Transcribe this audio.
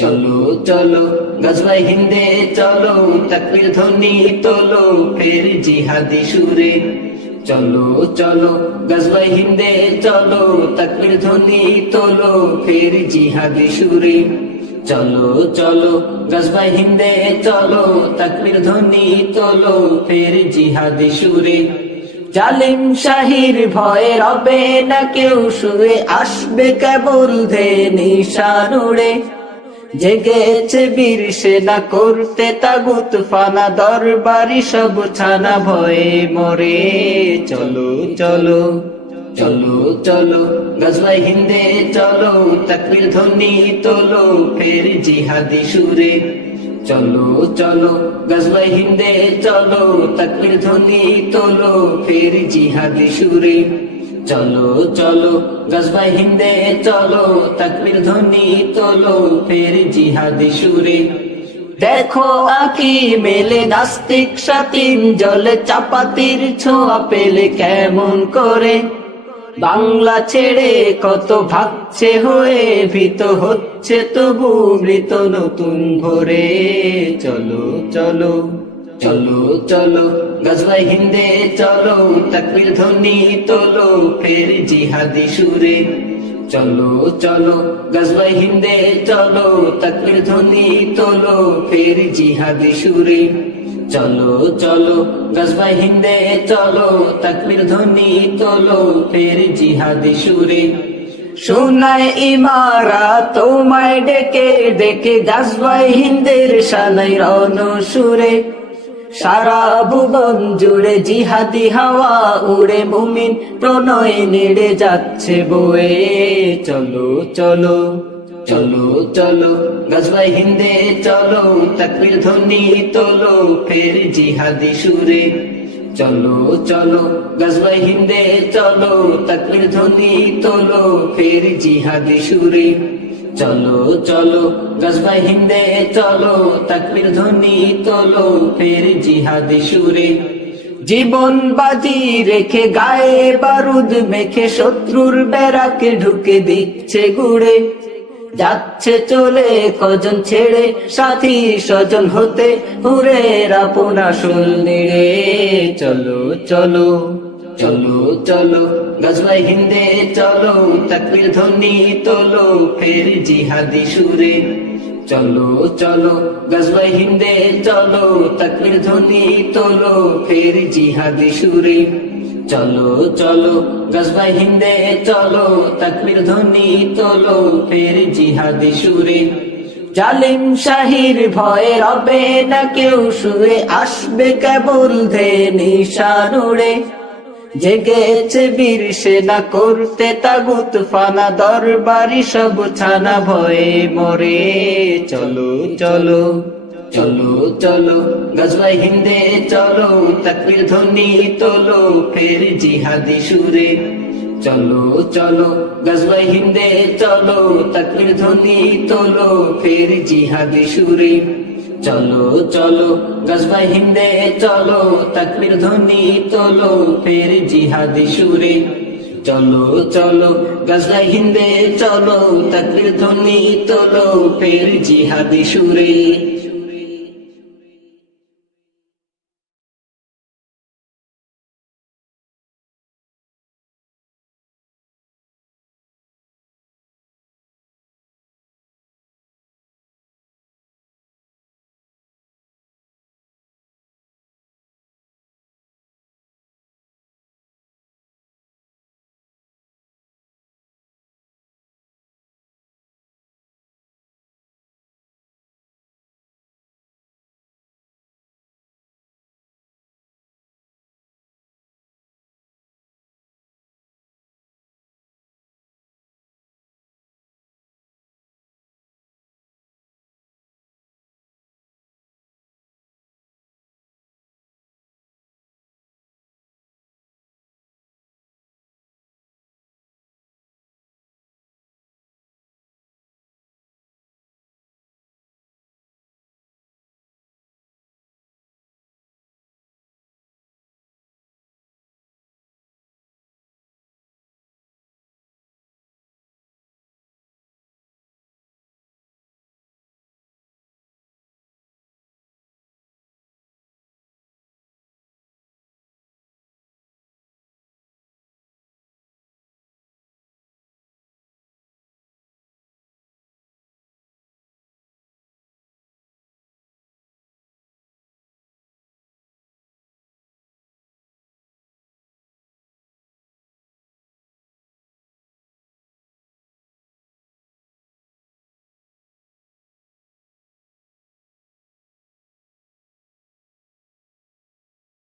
চলো চলো গজওয়ায়ে হিন্দে চলো, তাকবীর ধ্বনি তোলো ফের জিহাদি সুরে। চলো চলো গজওয়ায়ে হিন্দে চলো, তাকবীর ধ্বনি তোলো ফের জিহাদি সুরে। চলো চলো গজওয়ায়ে হিন্দে চলো, তাকবীর ধ্বনি তোলো ফের জিহাদি সুরে। জালিম শাহির ভয়ে রবে না কেউ শুয়ে, আসবে কেবল ধে নিশান উড়ে। জেগেছে বীর সেনা করতে তাগুত ফানা, দরবারি সব ছানা ভয়ে মরে। চলো চলো চলো চলো গজওয়ায়ে হিন্দে চলো, তাকবীর ধ্বনি তোলো ফের জিহাদি সুরে। চলো চলো গজওয়ায়ে হিন্দে চলো, তাকবীর ধ্বনি তোলো ফের জিহাদি সুরে। চলো চলো গজওয়ায়ে হিন্দে চলো, তাকবীর ধ্বনি তোলো ফের জিহাদি সুরে। দেখো আঁখি মেলে নাস্তিক শাতিম জলে, চাপাতির ছোঁয়া পেলে কেমন করে। বাংলা ছেড়ে কত ভাগছে হয়ে, ভীত হচ্ছে তবু মৃত নতুন ভোরে। চলো চলো চলো চলো গজওয়ায়ে হিন্দে চলো, তাকবীর ধ্বনি তোলো ফের জিহাদি সুরে। চলো চলো গজওয়ায়ে হিন্দে চলো, তাকবীর ধ্বনি তোলো ফের জিহাদি সুরে। চলো চলো গজওয়ায়ে হিন্দে চলো, তাকবীর ধ্বনি তোলো ফের জিহাদি সুরে। শোনায় ইমারা তোমায় ডেকে ডেকে, গজওয়ায়ে হিন্দের শানাই রণ সুরে। সারা ভুবন জুড়ে জিহাদি হাওয়া উড়ে, মুমিন প্রণয় নেড়ে যাচ্ছে বয়ে। চলো চলো চলো চলো গজওয়ায়ে হিন্দে চলো, তাকবীর ধ্বনি তোলো ফের জিহাদি সুরে। চলো চলো গজওয়ায়ে হিন্দে চলো, তাকবীর ধ্বনি তোলো ফের জিহাদি সুরে। চলো চলো গজওয়ায়ে হিন্দে চলো, তাকবীর ধ্বনি তোলো ফের জিহাদি সুরে। জীবন বাজি রেখে গায়ে বারুদ মেখে, শত্রুর বেড়াকে ঢুকে দিচ্ছে গুড়ে। যাচ্ছে চলে কজন ছেড়ে, সাথী স্বজন হতে হুরের আপন আসল নেড়ে। চলো চলো চলো চলো গজওয়ায়ে হিন্দে চলো, তাকবীর ধ্বনি তোলো ফের জিহাদি সুরে। চলো চলো গজওয়ায়ে হিন্দে চলো, তাকবীর ধ্বনি তোলো ফের জিহাদি সুরে। চলো চলো গজওয়ায়ে হিন্দে চলো, তাকবীর ধ্বনি তোলো ফের জিহাদি সুরে। জালিম শাহির ভয়ে রবে না কেউ শুয়ে, আসবে কেবল ধে নিশান উড়ে। জেগেছে বীর সেনা করতে তাগুত ফানা, দরবারি সব ছানা ভয়ে মরে। চলো চলো চলো চলো গজওয়ায়ে হিন্দে চলো, তাকবীর ধ্বনি তোলো ফের জিহাদি সুরে। চলো চলো গজওয়ায়ে হিন্দে চলো, তাকবীর ধ্বনি তোলো ফের জিহাদি সুরে। চলো চলো গজওয়ায়ে হিন্দে চলো, তাকবীর ধ্বনি তোলো ফের জিহাদি সুরে। চলো চলো গজওয়ায়ে হিন্দে চলো, তাকবীর ধ্বনি তোলো ফের জিহাদি সুরে।